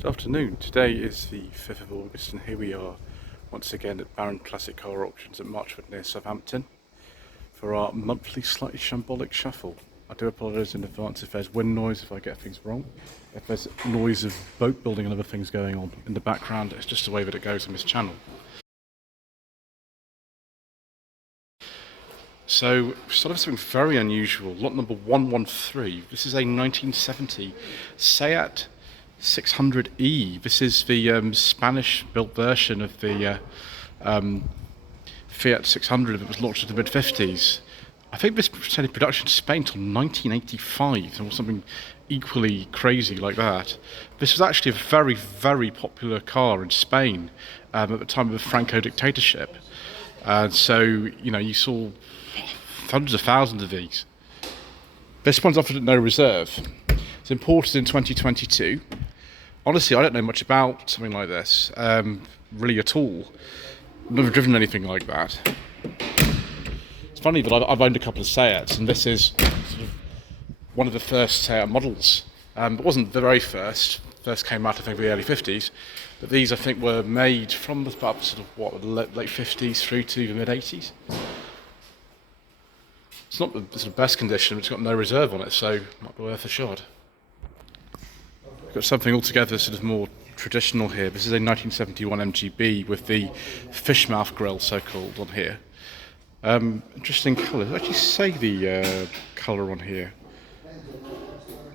Good afternoon. Today is the 5th of August and here we are once again at Baron Classic Car Auctions at Marchwood near Southampton for our monthly slightly shambolic shuffle. I do apologise in advance if there's wind noise, if I get things wrong. If there's noise of boat building and other things going on in the background, it's just the way that it goes on this channel. So, we started with something very unusual. Lot number 113. This is a 1970 Seat 600E. This is the Spanish-built version of the Fiat 600 that was launched in the mid-50s. I think this was in production in Spain until 1985, or something equally crazy like that. This was actually a very, very popular car in Spain at the time of the Franco dictatorship. So, you know, you saw hundreds of thousands of these. This one's offered at no reserve. It's imported in 2022. Honestly, I don't know much about something like this, really at all. I've never driven anything like that. It's funny that I've owned a couple of Seats, and this is sort of one of the first Seat models. It wasn't the very first. First came out, I think, in the early 50s. But these, I think, were made from about sort of what, the late 50s through to the mid 80s. It's not the sort of best condition, but it's got no reserve on it, so might be worth a shot. We've got something altogether sort of more traditional here. This is a 1971 MGB with the fish mouth grille, so-called, on here. Interesting colour. Does it actually say the colour on here?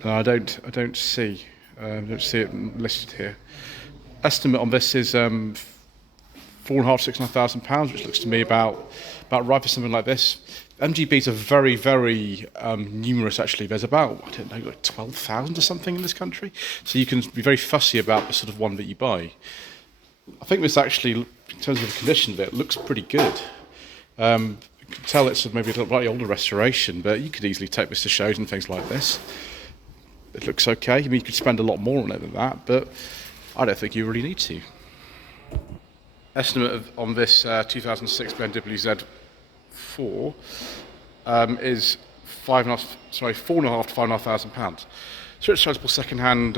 No, I don't see. I don't see it listed here. Estimate on this is £4,500–6,500, which looks to me about right for something like this. MGBs are very, very numerous, actually. There's about, I don't know, like 12,000 or something in this country. So you can be very fussy about the sort of one that you buy. I think this actually, in terms of the condition of it, looks pretty good. You can tell it's maybe a slightly older restoration, but you could easily take this to shows and things like this. It looks okay. I mean, you could spend a lot more on it than that, but I don't think you really need to. Estimate on this 2006 BMW Z4 is £4,500 to £5,500. So it's chargeable second-hand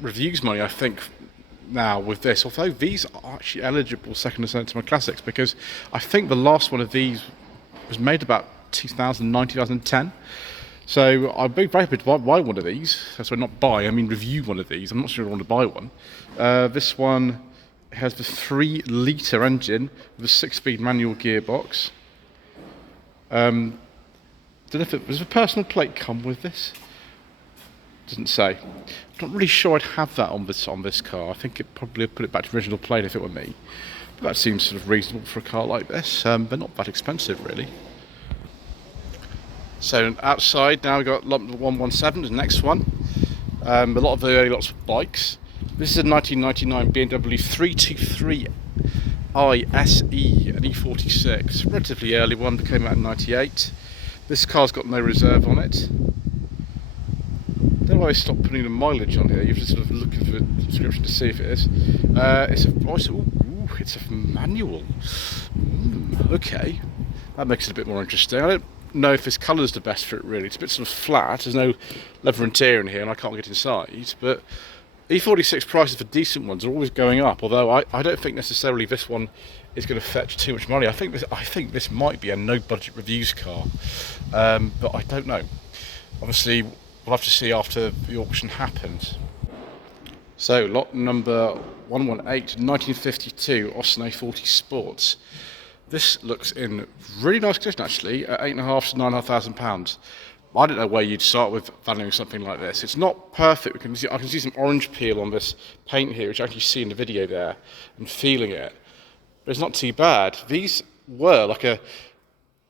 reviews money, I think, now with this. Although these are actually eligible second-hand sentiment classics, because I think the last one of these was made about 2009, 2010. So I'd be very happy to buy one of these. So not buy, I mean review one of these. I'm not sure I want to buy one. This one has the 3-litre engine with a 6-speed manual gearbox. Don't know if does a personal plate come with this? Doesn't say. I'm not really sure I'd have that on this car. I think it probably would put it back to original plate if it were me. But that seems sort of reasonable for a car like this. They're not that expensive, really. So outside now we've got lot 117, the next one. A lot of the early lots of bikes. This is a 1999 BMW 323i SE, an E46, relatively early one that came out in 98. This car's got no reserve on it. Don't know why I stopped putting the mileage on here. You're just sort of looking for the description to see if it is. It's a manual. Okay, that makes it a bit more interesting. I don't know if this colour's the best for it really. It's a bit sort of flat. There's no leather interior in here, and I can't get inside. But E46 prices for decent ones are always going up. Although I don't think necessarily this one is going to fetch too much money. I think this might be a no-budget reviews car, but I don't know. Obviously, we'll have to see after the auction happens. So, lot number 118, 1952 Austin A40 Sports. This looks in really nice condition, actually, at £8,500 to £9,500. I don't know where you'd start with valuing something like this. It's not perfect. I can see some orange peel on this paint here, which I can see in the video there, and feeling it. But it's not too bad. These were like a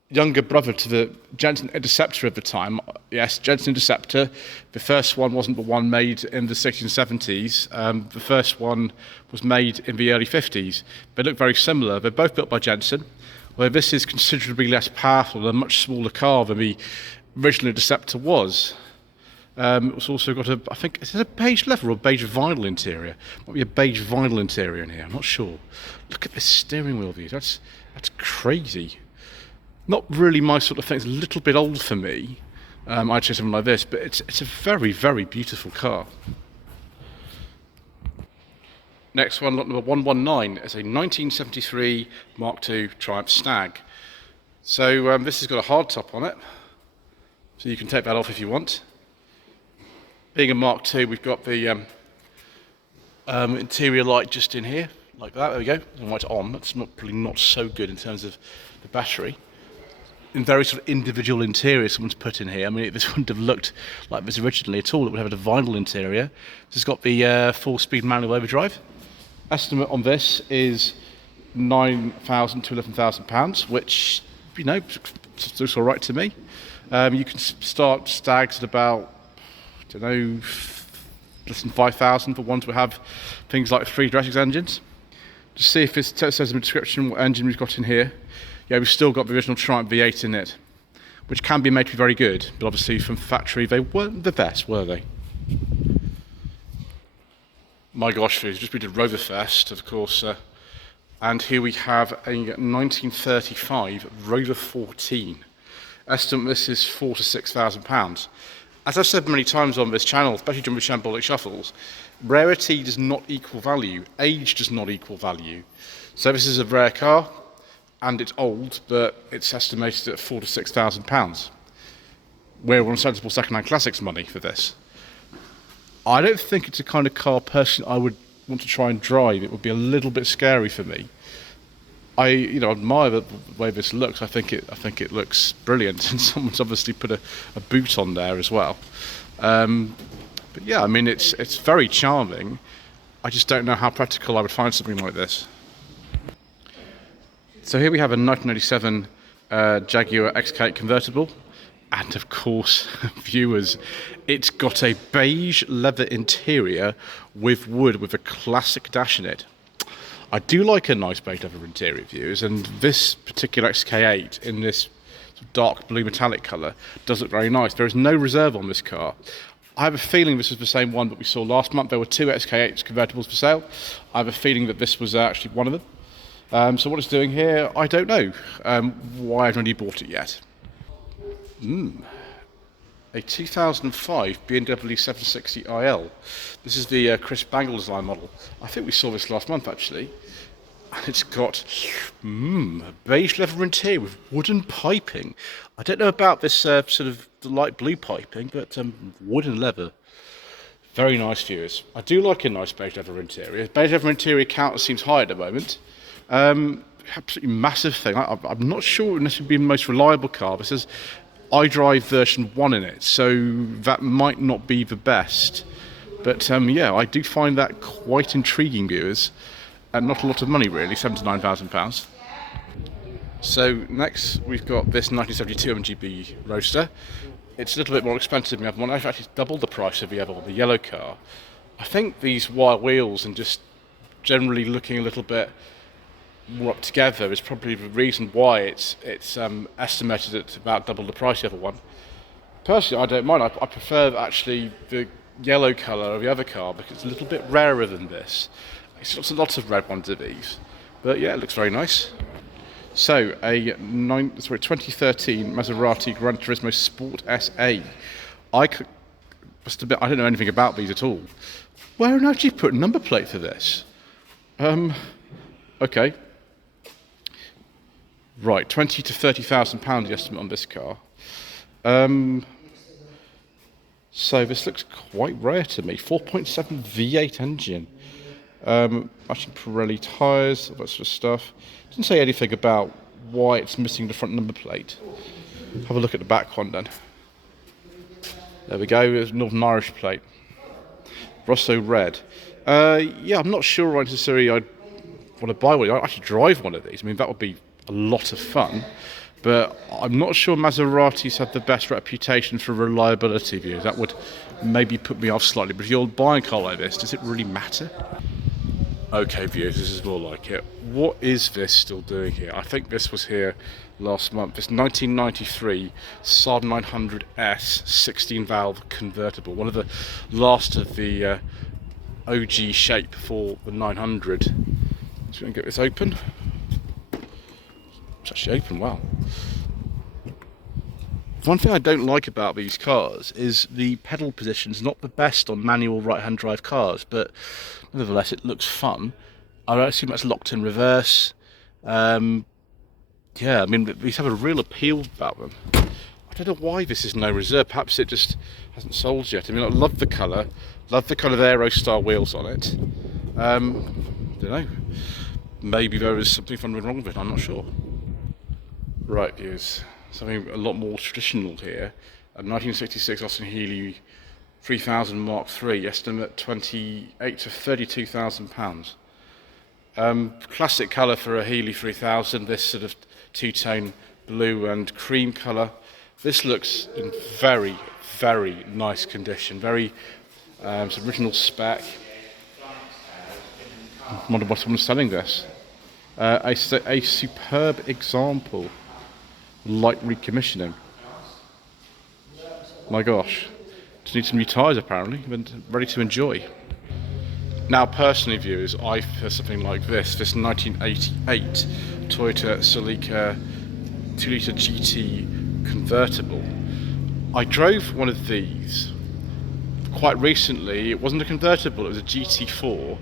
younger brother to the Jensen Interceptor at the time. Yes, Jensen Interceptor. The first one wasn't the one made in the 60s and 70s. The first one was made in the early 50s. They look very similar. They're both built by Jensen, where this is considerably less powerful and a much smaller car than the original Interceptor was. It's also got I think, is it a beige leather or beige vinyl interior? Might be a beige vinyl interior in here, I'm not sure. Look at this steering wheel view, that's crazy. Not really my sort of thing, it's a little bit old for me. I'd say something like this, but it's a very, very beautiful car. Next one, lot number 119, is a 1973 Mark II Triumph Stag. So this has got a hard top on it, so you can take that off if you want. Being a Mark II, we've got the interior light just in here, like that. There we go. The light on. That's probably not so good in terms of the battery. In very sort of individual interior someone's put in here. I mean, this wouldn't have looked like this originally at all. It would have a vinyl interior. This has got the 4-speed manual overdrive. Estimate on this is £9,000 to £11,000, which, you know, looks all right to me. You can start Stags at about, I don't know, less than 5,000 for ones that have things like 3 Granadas engines. Just see if it says in the description what engine we've got in here. Yeah, we've still got the original Triumph V8 in it, which can be made to be very good, but obviously from factory they weren't the best, were they? My gosh, we've just been to Roverfest, of course, and here we have a 1935 Rover 14. Estimate this is £4,000 to £6,000. As I've said many times on this channel, especially during the Shambolic shuffles, rarity does not equal value, age does not equal value. So this is a rare car, and it's old, but it's estimated at £4,000 to £6,000. We're on sensible second-hand classics money for this. I don't think it's the kind of car personally I would want to try and drive. It would be a little bit scary for me. I admire the way this looks. I think it looks brilliant, and someone's obviously put a boot on there as well. But yeah, I mean it's very charming. I just don't know how practical I would find something like this. So here we have a 1987 Jaguar XK8 convertible, and of course, viewers, it's got a beige leather interior with wood with a classic dash in it. I do like a nice beige leather interior, viewers, and this particular XK8 in this dark blue metallic colour does look very nice. There is no reserve on this car. I have a feeling this is the same one that we saw last month. There were 2 XK8 convertibles for sale. I have a feeling that this was actually one of them. So what it's doing here, I don't know why I've not bought it yet. A 2005 BMW 760IL. This is the Chris Bangle design model. I think we saw this last month actually. And it's got a beige leather interior with wooden piping. I don't know about this sort of light blue piping, but wooden leather. Very nice, viewers. I do like a nice beige leather interior. Beige leather interior counter seems high at the moment. Absolutely massive thing. I'm not sure this would be the most reliable car. This is iDrive version 1 in it, so that might not be the best. But yeah, I do find that quite intriguing, viewers. And not a lot of money really, £7,000 to £9,000. So next we've got this 1972 MGB Roadster. It's a little bit more expensive than the other one. I've actually doubled the price of the other one, the yellow car. I think these wire wheels and just generally looking a little bit more up together is probably the reason why it's estimated at about double the price of the other one. Personally, I don't mind. I prefer actually the yellow colour of the other car because it's a little bit rarer than this. It's lots of red ones of these, but yeah, it looks very nice. So a 2013 Maserati Gran Turismo Sport SA. Must admit, I don't know anything about these at all. Where on earth do you put a number plate for this? Okay. Right, £20,000 to £30,000 the estimate on this car. So this looks quite rare to me. 4.7 V8 engine. Matching Pirelli tyres, all that sort of stuff. Doesn't say anything about why it's missing the front number plate. Have a look at the back one then. There we go, there's Northern Irish plate. Rosso red. Yeah, I'm not sure necessarily I'd want to buy one. I'd actually drive one of these. I mean, that would be a lot of fun. But I'm not sure Maseratis have the best reputation for reliability views. That would maybe put me off slightly. But if you're buying a car like this, does it really matter? Okay, viewers, this is more like it. What is this still doing here? I think this was here last month. This 1993 Saab 900S 16-valve convertible. One of the last of the OG shape for the 900. Just going to get this open. It's actually open well. One thing I don't like about these cars is the pedal position's not the best on manual right-hand drive cars, but nevertheless it looks fun. I assume that's locked in reverse. Yeah, I mean, these have a real appeal about them. I don't know why this is no reserve. Perhaps it just hasn't sold yet. I mean, I love the colour. Love the kind of aero style wheels on it. Don't know. Maybe there is something fundamentally wrong with it. I'm not sure. Right, viewers. Something a lot more traditional here. A 1966 Austin Healey 3000 Mark III, estimate 28 to 32,000 pounds. Classic colour for a Healey 3000. This sort of two-tone blue and cream colour. This looks in very, very nice condition. Very it's original spec. I wonder what someone's selling this. A superb example. Light recommissioning. My gosh. Just need some new tyres apparently, but ready to enjoy. Now personally, viewers, I prefer something like this 1988 Toyota Celica 2-litre GT convertible. I drove one of these quite recently. It wasn't a convertible, it was a GT4,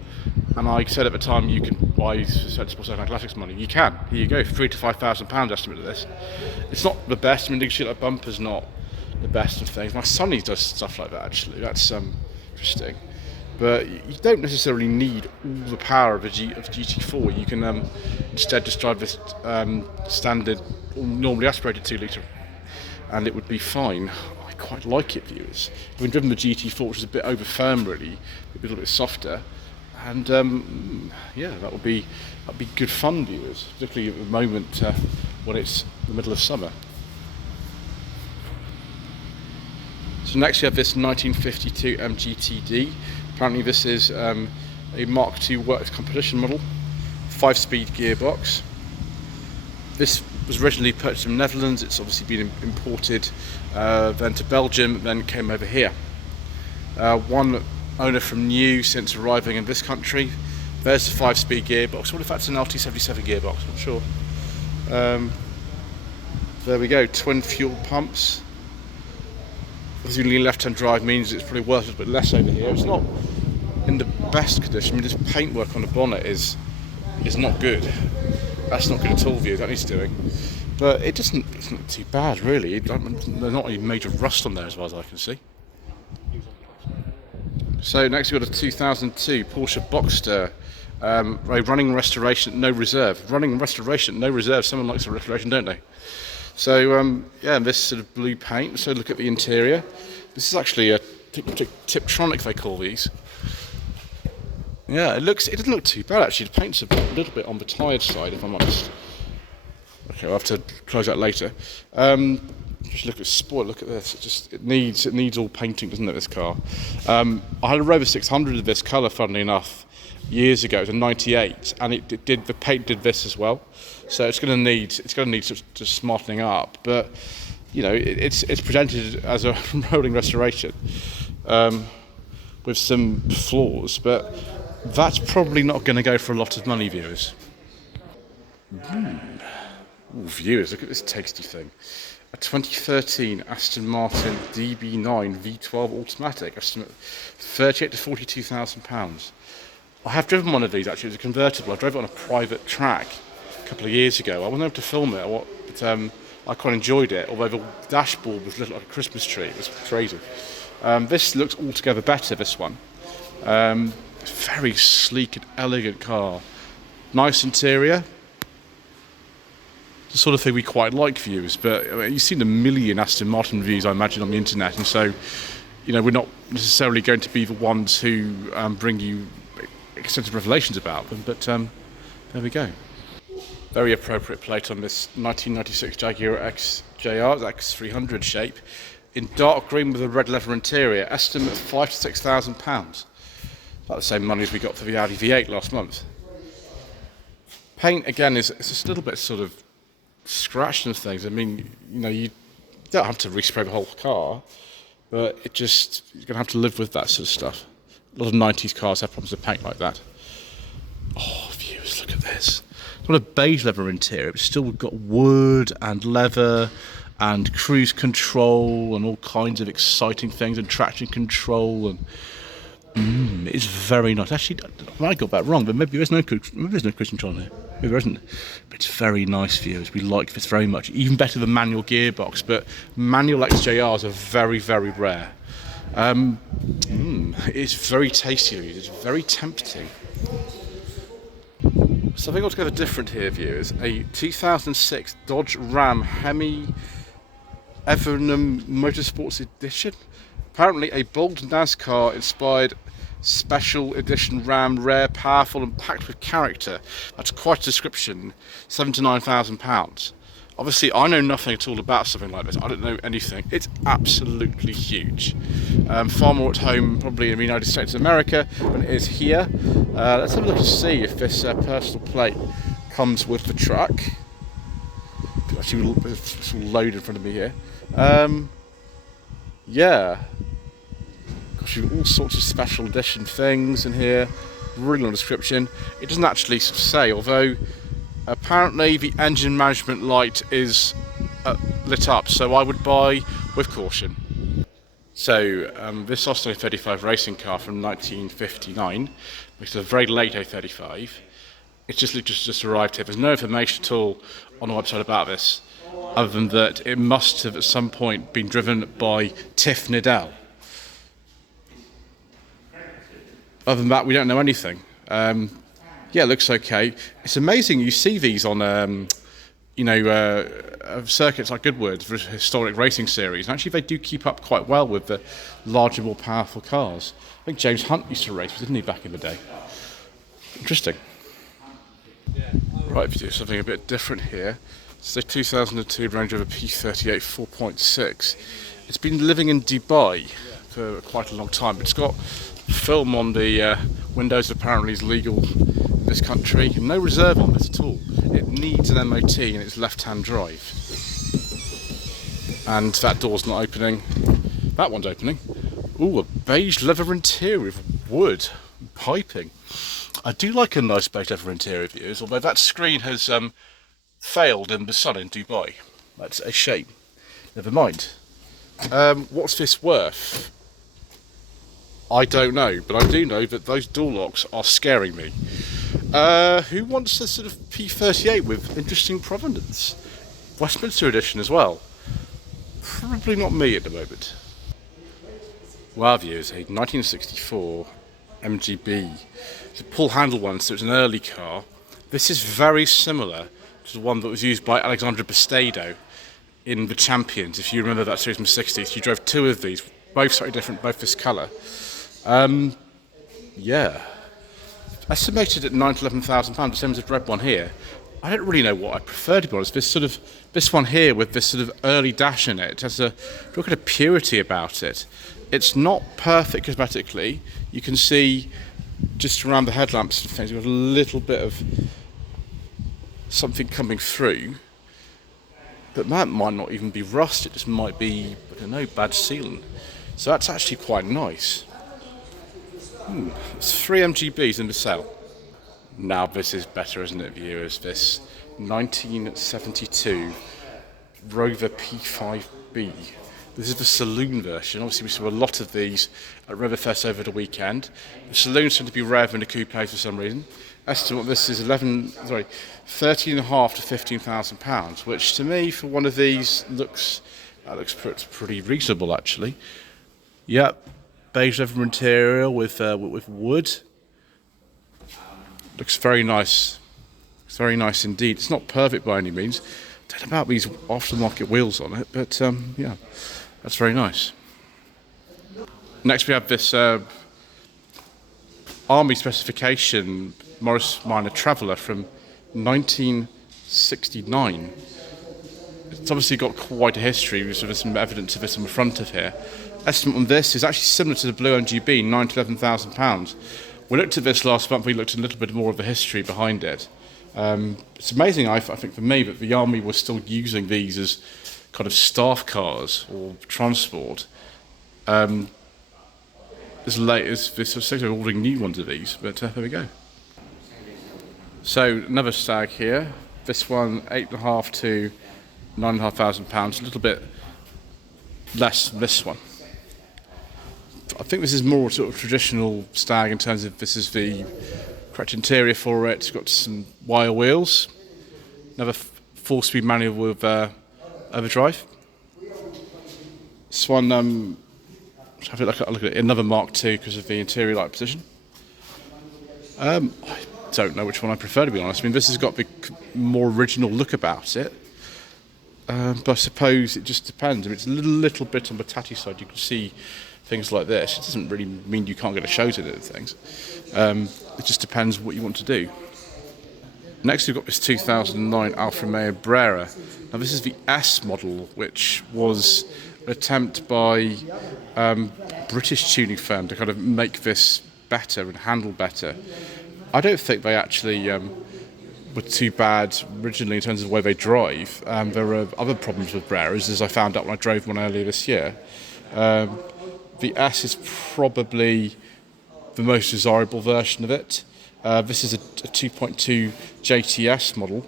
and I said at the time you can buy sensible second-hand classics money. You can. Here you go, £3,000 to £5,000 estimate of this. It's not the best. I mean, the shit like bumper's not the best of things. My Sonny does stuff like that actually. That's interesting. But you don't necessarily need all the power of a GT4. You can instead just drive this standard, normally aspirated 2-litre, and it would be fine. I quite like it, viewers. I've driven the GT4, which is a bit over firm, really, a little bit softer, and yeah, that'd be good fun, viewers, particularly at the moment when it's the middle of summer. So next we have this 1952 MGTD. Apparently this is a Mark II works competition model, 5-speed gearbox. This was originally purchased in the Netherlands. It's obviously been imported then to Belgium, then came over here. One owner from new since arriving in this country. There's the 5-speed gearbox. I wonder if that's an LT77 gearbox, I'm not sure. There we go, twin fuel pumps. Presumably left-hand drive means it's probably worth a little bit less over here. It's not in the best condition. I mean, this paintwork on the bonnet is not good. That's not good at all, view. That needs doing. But it doesn't look too bad, really. There's not any major rust on there as far as I can see. So next we've got a 2002 Porsche Boxster. A running restoration, no reserve. Running restoration, no reserve. Someone likes a restoration, don't they? So yeah, this sort of blue paint. So look at the interior. This is actually a Tiptronic, they call these. Yeah, it doesn't look too bad actually. The paint's a little bit on the tired side, if I'm honest. Okay, I'll have to close that later. Just look at spoil. Look at this. It needs all painting, doesn't it? This car. I had a Rover 600 of this colour, funnily enough, years ago. It was a '98, and the paint did this as well. So it's going to need just smartening up. But you know, it's presented as a rolling restoration with some flaws, but that's probably not going to go for a lot of money, viewers. Ooh, viewers, look at this tasty thing. A 2013 Aston Martin DB9 V12 automatic, estimate 38 to 42,000 pounds. I have driven one of these actually. It was a convertible. I drove it on a private track a couple of years ago. I wasn't able to film it, but I quite enjoyed it. Although the dashboard was like a Christmas tree, it was crazy. This looks altogether better. This one, very sleek and elegant car, nice interior. The sort of thing we quite like, viewers, but I mean, you've seen a million Aston Martin reviews, I imagine, on the internet, and so, you know, we're not necessarily going to be the ones who bring you extensive revelations about them, but there we go. Very appropriate plate on this 1996 Jaguar XJR, X300 shape, in dark green with a red leather interior, estimate £5,000 to £6,000. About the same money as we got for the Audi V8 last month. Paint, again, it's just a little bit sort of scratched and things. I mean, you know, you don't have to respray the whole car, but you're going to have to live with that sort of stuff. A lot of 90s cars have problems with paint like that. Oh, viewers, look at this. It's not a beige leather interior, but still got wood and leather and cruise control and all kinds of exciting things and traction control and it's very nice. Actually, I got that wrong, but maybe there's no cruise control in here. Maybe there isn't. But it's very nice, viewers. We like this very much. Even better than manual gearbox, but manual XJRs are very, very rare. It's very tasty. It's very tempting. Something altogether different here, viewers. A 2006 Dodge Ram Hemi Evernham Motorsports Edition. Apparently a bold NASCAR-inspired special edition Ram, rare, powerful and packed with character. That's quite a description. £7,000 to £9,000. Obviously, I know nothing at all about something like this. I don't know anything. It's absolutely huge. Far more at home, probably in the United States of America, than it is here. Let's have a look to see if this personal plate comes with the truck. Actually, it's all loaded in front of me here. Yeah. Gosh, you've got all sorts of special edition things in here. Really long description. It doesn't actually sort of say, although apparently the engine management light is lit up, so I would buy with caution. So this Austin 35 racing car from 1959, which is a very late A35. It's just arrived here. There's no information at all on the website about this, other than that it must have at some point been driven by Tiff Needell. Other than that, we don't know anything. Yeah, it looks okay. It's amazing. You see these on, circuits like Goodwood's historic racing series. And actually, they do keep up quite well with the larger, more powerful cars. I think James Hunt used to race, didn't he, back in the day? Interesting. Right, if you do something a bit different here. It's a 2002 Range Rover P38 4.6. It's been living in Dubai for quite a long time, but it's got film on the windows. Apparently is legal in this country. No reserve on this at all. It needs an MOT and it's left-hand drive. And that door's not opening. That one's opening. Ooh, a beige leather interior with wood and piping. I do like a nice beige leather interior, viewers, although that screen has failed in the sun in Dubai. That's a shame. Never mind. What's this worth? I don't know, but I do know that those door locks are scaring me. Who wants a sort of P38 with interesting provenance? Westminster edition as well. Probably not me at the moment. Wow, viewers, a 1964 MGB. It's a pull handle one, so it's an early car. This is very similar to the one that was used by Alexandra Bastedo in The Champions. If you remember that series from the 60s, you drove two of these, both slightly different, both this colour. Yeah. Estimated at £9,000 to £11,000, the same as the red one here. I don't really know what I prefer, to be honest. This one here with this sort of early dash in it has a look at a purity about it. It's not perfect cosmetically. You can see just around the headlamps and things, you've got a little bit of something coming through. But that might not even be rust, it just might be, I don't know, bad sealant. So that's actually quite nice. It's 3 MGBs in the cell. Now this is better, isn't it, viewers? This 1972 Rover P5B. This is the saloon version. Obviously we saw a lot of these at Riverfest over the weekend. The saloons tend to be rarer than the coupes for some reason. Estimate this is £13,500 to £15,000, which to me for one of these looks pretty reasonable actually. Yep, beige leather interior with wood. Looks very nice. It's very nice indeed. It's not perfect by any means. Don't know about these aftermarket wheels on it, but yeah, that's very nice. Next we have this Army specification Morris Minor Traveller from 1969. It's obviously got quite a history. There's some evidence of this on the front of here. Estimate on this is actually similar to the Blue MGB, £9,000 to £11,000. We looked at this last month. We looked at a little bit more of the history behind it. It's amazing, I think, for me, that the Army was still using these as kind of staff cars or transport as late as this was ordering new ones of these. But there we go. So another Stag here. This one, £8,500 to £9,500, a little bit less than this one. I think this is more sort of traditional Stag in terms of this is the correct interior for it. It's got some wire wheels, another 4-speed manual with overdrive. This one, I feel like I look at it, another Mark II because of the interior light position. I don't know which one I prefer, to be honest. I mean, this has got the more original look about it. But I suppose it just depends. I mean, it's a little bit on the tatty side. You can see things like this. It doesn't really mean you can't get a shows in it and things. It just depends what you want to do. Next, we've got this 2009 Alfa Romeo Brera. Now, this is the S model, which was an attempt by British tuning firm to kind of make this better and handle better. I don't think they actually were too bad originally in terms of the way they drive. There are other problems with Breras, as I found out when I drove one earlier this year. The S is probably the most desirable version of it. This is a 2.2 JTS model.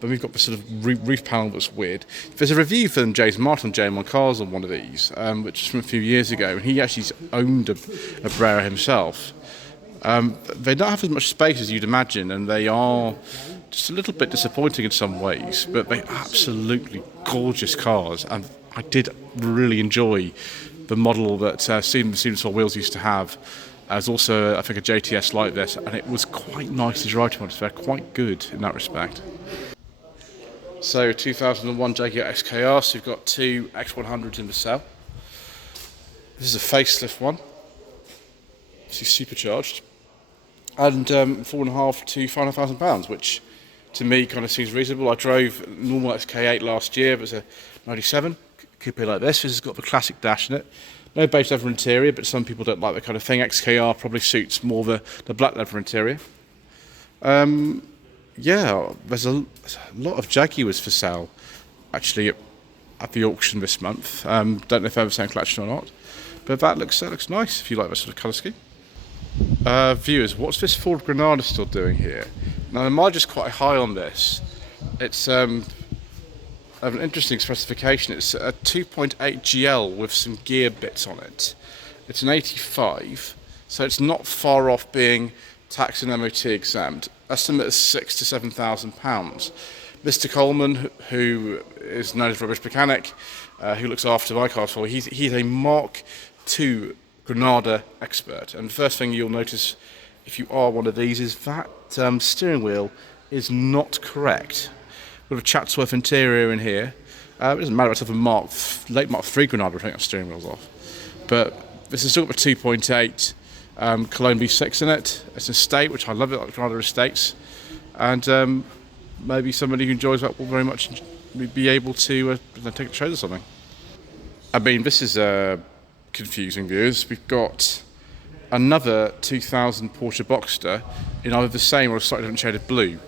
But we've got the sort of roof panel that's weird. There's a review from James Martin on JM on Cars on one of these, which is from a few years ago, and he actually owned a Brera himself. They don't have as much space as you'd imagine, and they are just a little bit disappointing in some ways, but they're absolutely gorgeous cars, and I did really enjoy the model that Stevens Wheels used to have. As also, I think, a JTS like this, and it was quite nice to drive to be honest. They're quite good in that respect. So 2001 Jaguar XKR, so we've got two X100s in the cell. This is a facelift one. This is supercharged. And £4,500 to £5,000, which to me kind of seems reasonable. I drove a normal XK8 last year. It was a 97 coupe like this. This has got the classic dash in it. No beige leather interior, but some people don't like that kind of thing. XKR probably suits more the black leather interior. Yeah, there's a lot of Jaguars for sale, actually, at the auction this month. Don't know if they're the same collection or not, but that looks nice if you like that sort of colour scheme. Viewers, what's this Ford Granada still doing here? Now, the mileage is quite high on this. It's an interesting specification. It's a 2.8 GL with some gear bits on it. It's an 85, so it's not far off being tax and MOT exempt. Estimate is £6,000 to £7,000. Mr. Coleman, who is known as a rubbish mechanic, who looks after my cars for, he's a Mark II Granada expert. And the first thing you'll notice if you are one of these is that steering wheel is not correct. We've got a Chatsworth interior in here. It doesn't matter, it's a late Mark III Granada, I think that steering wheel's off. But this is still got a 2.8 Cologne V6 in it. It's an estate, which I love it, like Granada estates. And maybe somebody who enjoys that will very much be able to take a trade or something. I mean, this is confusing, viewers. We've got another 2000 Porsche Boxster in either the same or a slightly different shade of blue.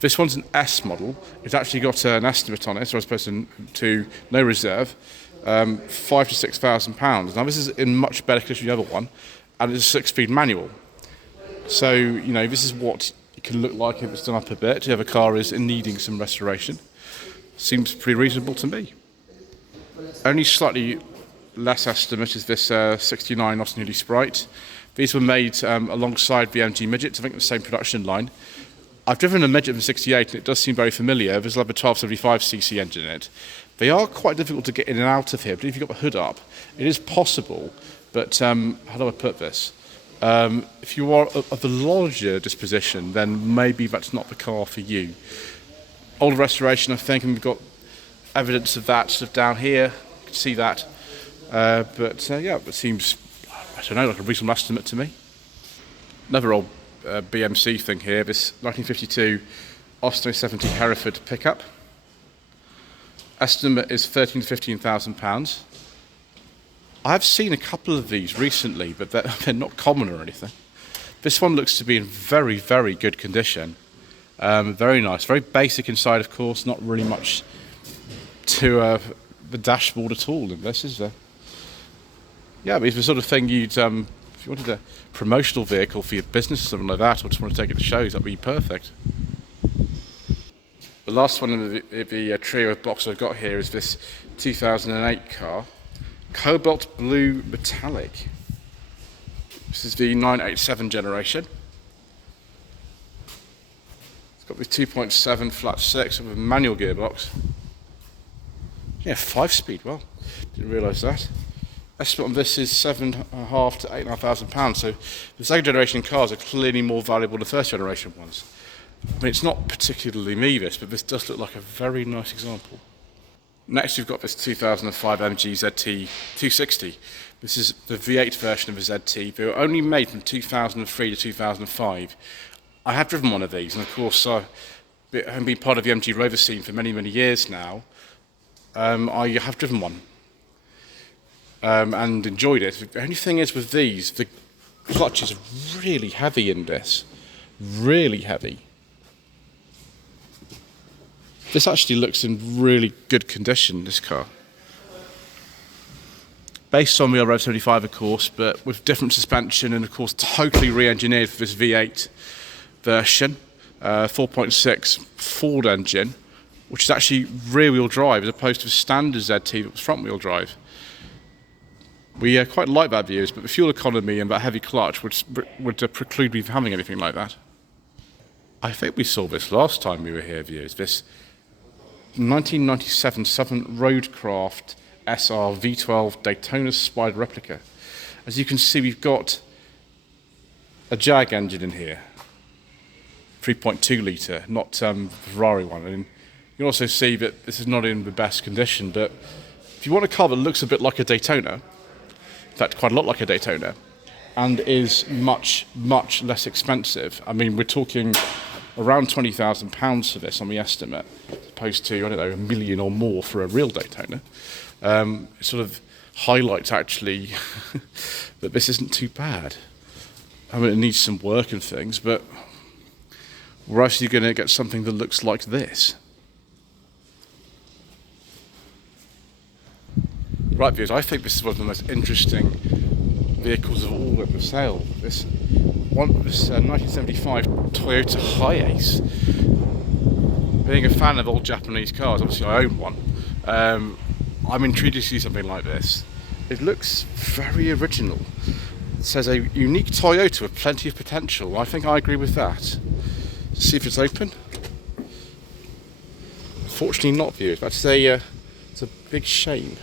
This one's an S model. It's actually got an estimate on it, so as opposed to no reserve, £5,000 to £6,000. Now this is in much better condition than the other one, and it's a 6-speed manual. So this is what it can look like if it's done up a bit. The other car is needing some restoration. Seems pretty reasonable to me. Only slightly less estimate is this 69 Austin Healey Sprite. These were made alongside the MG Midgets, I think the same production line. I've driven a Midget from 68 and it does seem very familiar. There's like a 1275cc engine in it. They are quite difficult to get in and out of here, but if you've got the hood up, it is possible. But how do I put this? If you are of the larger disposition, then maybe that's not the car for you. Older restoration, I think, and we've got evidence of that sort of down here. You can see that. But yeah, it seems, I don't know, like a reasonable estimate to me. Another old BMC thing here, this 1952 Austin 70 Hereford pickup. Estimate is £13,000 to £15,000. I've seen a couple of these recently, but they're not common or anything. This one looks to be in very, very good condition. Very nice, very basic inside, of course, not really much to the dashboard at all in this, is there? Yeah, but it's the sort of thing you'd, if you wanted a promotional vehicle for your business or something like that, or just want to take it to shows, that'd be perfect. The The last one in the trio of box I've got here is this 2008 car, Cobalt Blue Metallic. This is the 987 generation. It's got the 2.7 flat 6 with a manual gearbox. Yeah, 5-speed, well, didn't realise that. Estimate on this is £7,500 to £8,500, so the second generation cars are clearly more valuable than the first generation ones. I mean, it's not particularly me this, but this does look like a very nice example. Next we've got this 2005 MG ZT 260. This is the V8 version of the ZT. They were only made from 2003 to 2005. I have driven one of these, and of course I've been part of the MG Rover scene for many, many years now. I have driven one and enjoyed it. The only thing is with these, the clutch is really heavy in this. Really heavy. This actually looks in really good condition, this car. Based on the old Rev 75, of course, but with different suspension and, of course, totally re-engineered for this V8 version. 4.6 Ford engine, which is actually rear-wheel drive as opposed to the standard ZT that was front-wheel drive. We quite like that views, but the fuel economy and that heavy clutch would preclude me from having anything like that. I think we saw this last time we were here, viewers. This 1997 Southern Roadcraft SR V12 Daytona Spider replica. As you can see, we've got a Jag engine in here, 3.2 litre, not the Ferrari one. And you can also see that this is not in the best condition, but if you want a car that looks a bit like a Daytona, in fact quite a lot like a Daytona, and is much, much less expensive, I mean we're talking around £20,000 for this on the estimate, as opposed to, I don't know, $1 million or more for a real Daytona. It sort of highlights actually that this isn't too bad. I mean, it needs some work and things, but we're actually going to get something that looks like this. Right, viewers, I think this is one of the most interesting vehicles of all at the sale. This 1975 Toyota Hiace. Being a fan of old Japanese cars, obviously I own one. I'm intrigued to see something like this. It looks very original. It says a unique Toyota with plenty of potential. I think I agree with that. Let's see if it's open. Fortunately not, viewers. That's it's a big shame.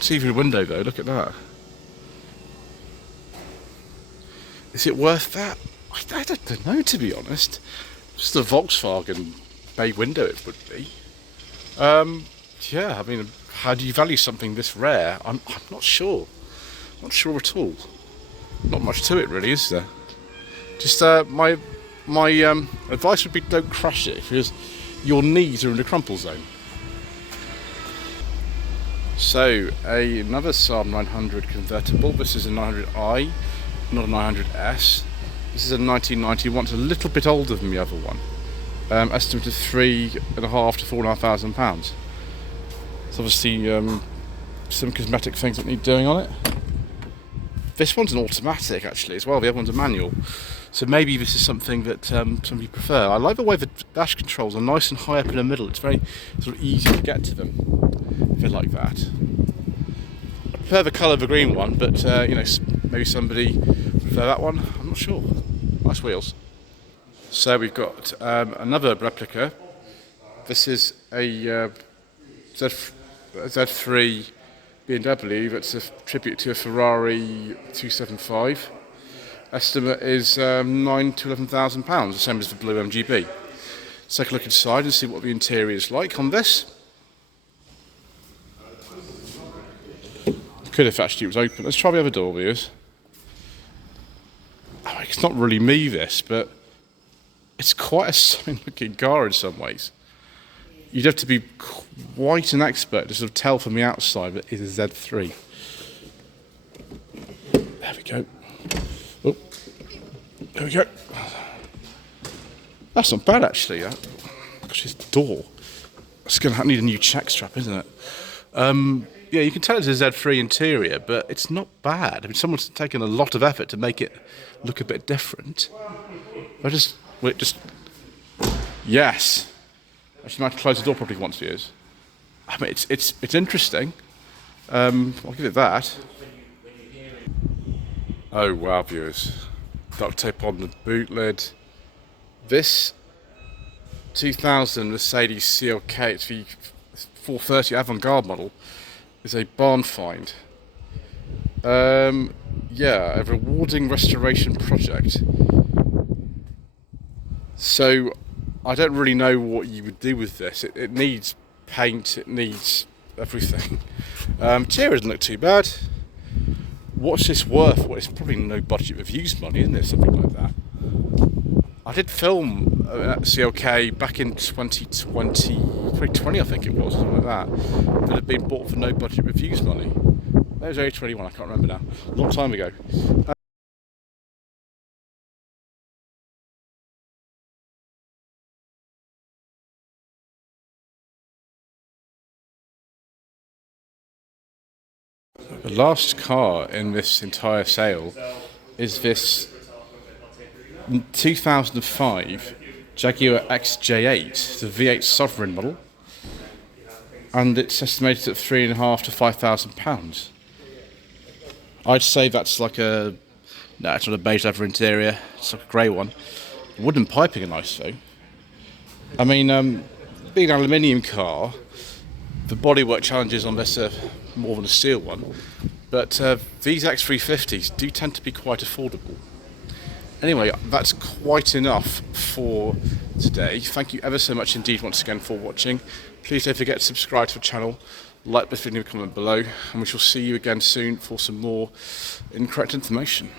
See through the window though, look at that. Is it worth that? I don't know, to be honest. Just a Volkswagen bay window it would be. Yeah, I mean, how do you value something this rare? I'm not sure. Not sure at all. Not much to it really, is there? Just my advice would be don't crash it, because your knees are in the crumple zone. So, another Saab 900 convertible. This is a 900i, not a 900S. This is a 1991, it's a little bit older than the other one. Estimated £3,500 to £4,500. It's obviously some cosmetic things that need doing on it. This one's an automatic actually as well, the other one's a manual. So maybe this is something that some people prefer. I like the way the dash controls are nice and high up in the middle. It's very sort of easy to get to them. I feel like that. I prefer the colour of the green one, but you know, maybe somebody prefer that one. I'm not sure. Nice wheels. So we've got another replica. This is a Z3 BMW. That's a tribute to a Ferrari 275. Estimate is £9,000 to £11,000, the same as the blue MGB. Let's take a look inside and see what the interior is like on this. Could if actually it was open. Let's try the other door, viewers. Oh, it's not really me, this, but it's quite a stunning looking car in some ways. You'd have to be quite an expert to sort of tell from the outside that it is a Z3. There we go. Oh, there we go. That's not bad actually. Gosh, this door. It's going to need a new check strap, isn't it? Yeah, you can tell it's a Z3 interior, but it's not bad. I mean, someone's taken a lot of effort to make it look a bit different. Yes. Actually, might have to close the door properly once, viewers. I mean, it's interesting. I'll give it that. Oh wow, viewers. Duct tape on the boot lid. This 2000 Mercedes CLK, it's the 430 Avant-Garde model, is a barn find. Yeah, a rewarding restoration project. So, I don't really know what you would do with this. It needs paint, it needs everything. Interior doesn't look too bad. What's this worth? Well, it's probably no budget reviews money, isn't it? Something like that. I did film CLK back in 2020, I think it was, something like that. That had been bought for no budget reviews money. That was A21, I can't remember now. A long time ago. The last car in this entire sale is this 2005 Jaguar XJ8, the V8 Sovereign model, and it's estimated at £3,500 to £5,000. I'd say that's like a no, it's not a beige leather interior. It's like a grey one. Wooden piping are nice though. I mean, being an aluminium car, the bodywork challenges on this are more than a steel one, but these X350s do tend to be quite affordable. Anyway, that's quite enough for today. Thank you ever so much indeed once again for watching. Please don't forget to subscribe to the channel, like this video, comment below, and we shall see you again soon for some more incorrect information.